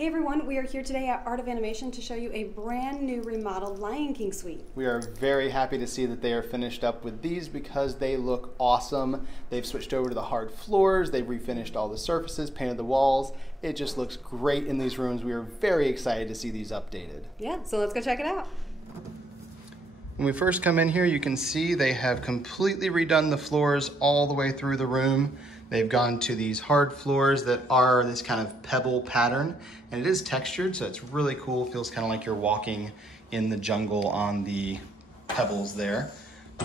Hey everyone, we are here today at Art of Animation to show you a brand new remodeled Lion King suite. We are very happy to see that they are finished up with these because they look awesome. They've switched over to the hard floors, they've refinished all the surfaces, painted the walls. It just looks great in these rooms. We are very excited to see these updated. Yeah, so let's go check it out. When we first come in here, you can see they have completely redone the floors all the way through the room. They've gone to these hard floors that are this kind of pebble pattern, and it is textured, so it's really cool. It feels kind of like you're walking in the jungle on the pebbles there.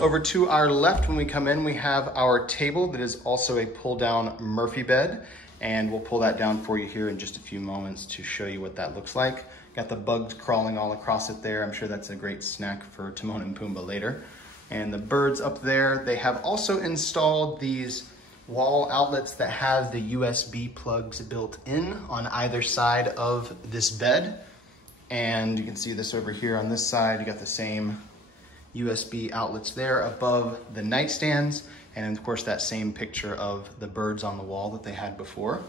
Over to our left, when we come in, we have our table that is also a pull-down Murphy bed, and we'll pull that down for you here in just a few moments to show you what that looks like. Got the bugs crawling all across it there. I'm sure that's a great snack for Timon and Pumbaa later. And the birds up there, they have also installed these wall outlets that have the USB plugs built in on either side of this bed. And you can see this over here on this side. You got the same USB outlets there above the nightstands. And of course that same picture of the birds on the wall that they had before.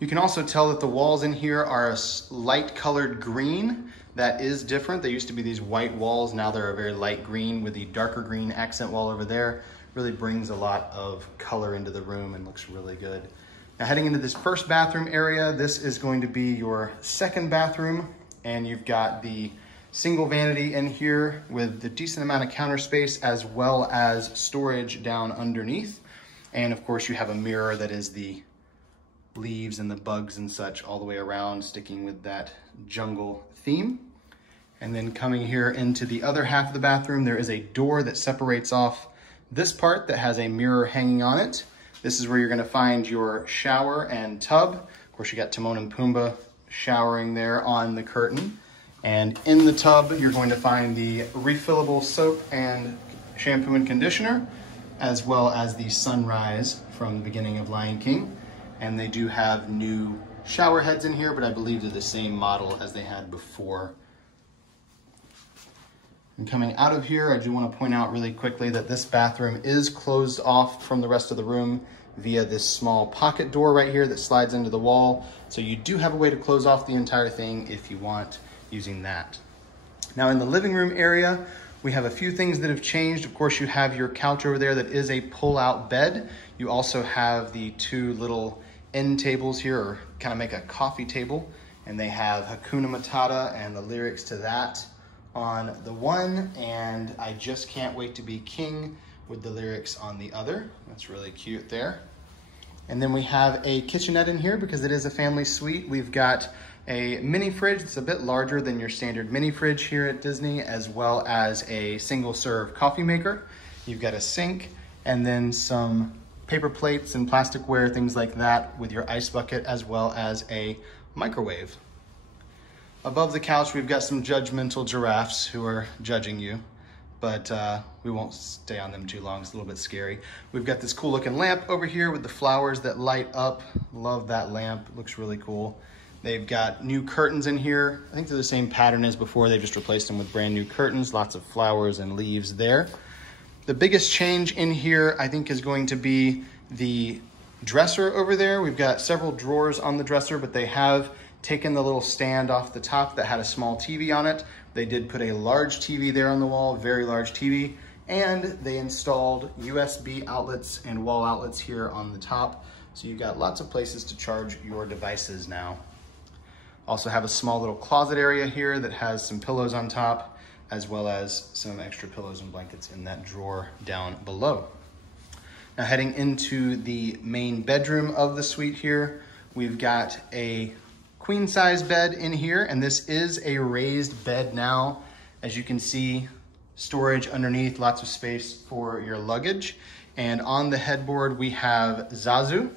You can also tell that the walls in here are a light colored green. That is different. They used to be these white walls. Now they're a very light green with the darker green accent wall over there. Really brings a lot of color into the room and looks really good. Now heading into this first bathroom area, this is going to be your second bathroom, and you've got the single vanity in here with the decent amount of counter space as well as storage down underneath. And of course you have a mirror that is the leaves and the bugs and such all the way around, sticking with that jungle theme. And then coming here into the other half of the bathroom, there is a door that separates off this part that has a mirror hanging on it. This is where you're gonna find your shower and tub. Of course, you got Timon and Pumbaa showering there on the curtain. And in the tub, you're going to find the refillable soap and shampoo and conditioner, as well as the sunrise from the beginning of Lion King. And they do have new shower heads in here, but I believe they're the same model as they had before. And coming out of here, I do want to point out really quickly that this bathroom is closed off from the rest of the room via this small pocket door right here that slides into the wall. So you do have a way to close off the entire thing if you want using that. Now in the living room area, we have a few things that have changed. Of course, you have your couch over there that is a pull-out bed. You also have the two little end tables here, or kind of make a coffee table, and they have Hakuna Matata and the lyrics to that on the one, and I just can't wait to be king with the lyrics on the other. That's really cute there. And then we have a kitchenette in here because it is a family suite. We've got a mini fridge that's a bit larger than your standard mini fridge here at Disney, as well as a single serve coffee maker. You've got a sink and then some paper plates and plasticware, things like that, with your ice bucket, as well as a microwave. Above the couch, we've got some judgmental giraffes who are judging you, but we won't stay on them too long. It's a little bit scary. We've got this cool looking lamp over here with the flowers that light up. Love that lamp, it looks really cool. They've got new curtains in here. I think they're the same pattern as before. They've just replaced them with brand new curtains, lots of flowers and leaves there. The biggest change in here, I think, is going to be the dresser over there. We've got several drawers on the dresser, but they have taken the little stand off the top that had a small TV on it. They did put a large TV there on the wall, very large TV, and they installed USB outlets and wall outlets here on the top. So you've got lots of places to charge your devices now. Also have a small little closet area here that has some pillows on top, as well as some extra pillows and blankets in that drawer down below. Now heading into the main bedroom of the suite here, we've got a queen size bed in here, and this is a raised bed now. As you can see, storage underneath, lots of space for your luggage. And on the headboard, we have Zazu.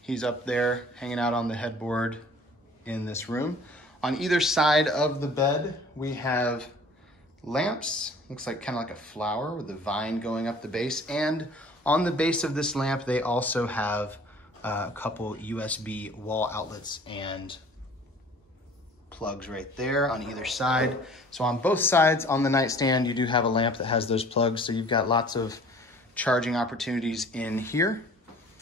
He's up there hanging out on the headboard in this room. On either side of the bed, we have lamps. Looks like kind of like a flower with the vine going up the base. And on the base of this lamp, they also have a couple USB wall outlets and plugs right there on either side. So on both sides on the nightstand, you do have a lamp that has those plugs. So you've got lots of charging opportunities in here.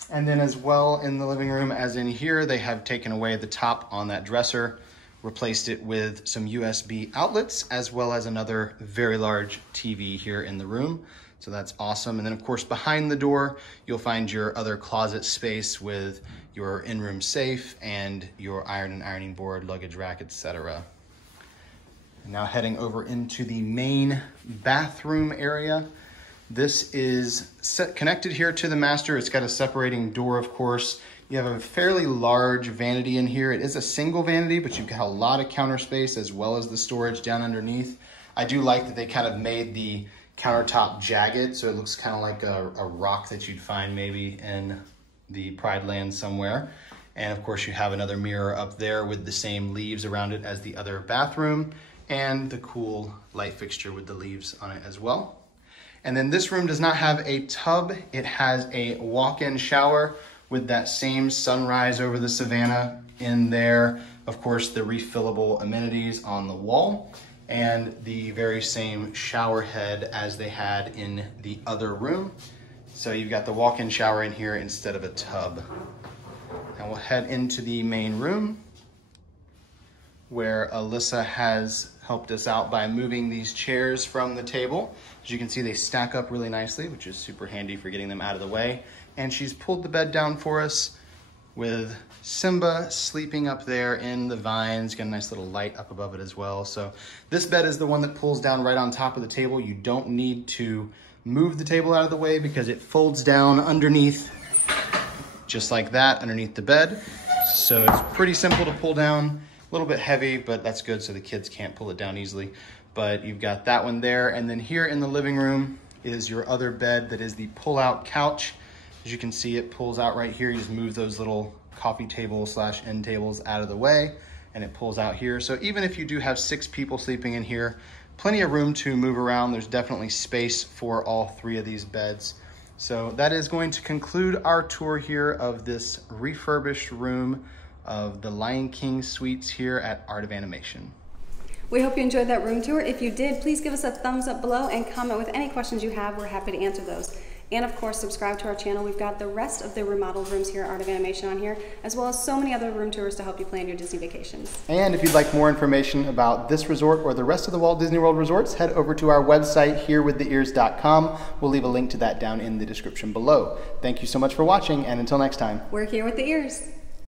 And then as well in the living room as in here, they have taken away the top on that dresser, replaced it with some USB outlets, as well as another very large TV here in the room. So that's awesome. And then of course, behind the door, you'll find your other closet space with your in-room safe and your iron and ironing board, luggage rack, etc. Now heading over into the main bathroom area. This is connected here to the master. It's got a separating door, of course. You have a fairly large vanity in here. It is a single vanity, but you've got a lot of counter space as well as the storage down underneath. I do like that they kind of made the countertop jagged, so it looks kind of like a rock that you'd find maybe in the Pride Land somewhere. And of course you have another mirror up there with the same leaves around it as the other bathroom, and the cool light fixture with the leaves on it as well. And then this room does not have a tub. It has a walk-in shower with that same sunrise over the savannah in there. Of course, the refillable amenities on the wall and the very same shower head as they had in the other room. So you've got the walk-in shower in here instead of a tub. Now we'll head into the main room where Alyssa has helped us out by moving these chairs from the table. As you can see, they stack up really nicely, which is super handy for getting them out of the way. And she's pulled the bed down for us with Simba sleeping up there in the vines. Got a nice little light up above it as well. So this bed is the one that pulls down right on top of the table. You don't need to move the table out of the way because it folds down underneath, just like that, underneath the bed. So it's pretty simple to pull down. A little bit heavy, but that's good so the kids can't pull it down easily. But you've got that one there. And then here in the living room is your other bed that is the pull-out couch. As you can see, it pulls out right here. You just move those little coffee table / end tables out of the way and it pulls out here. So even if you do have 6 people sleeping in here, plenty of room to move around. There's definitely space for all 3 of these beds. So that is going to conclude our tour here of this refurbished room of the Lion King Suites here at Art of Animation. We hope you enjoyed that room tour. If you did, please give us a thumbs up below and comment with any questions you have. We're happy to answer those. And of course, subscribe to our channel. We've got the rest of the remodeled rooms here at Art of Animation on here, as well as so many other room tours to help you plan your Disney vacations. And if you'd like more information about this resort or the rest of the Walt Disney World resorts, head over to our website, herewiththeears.com. We'll leave a link to that down in the description below. Thank you so much for watching, and until next time. We're here with the ears.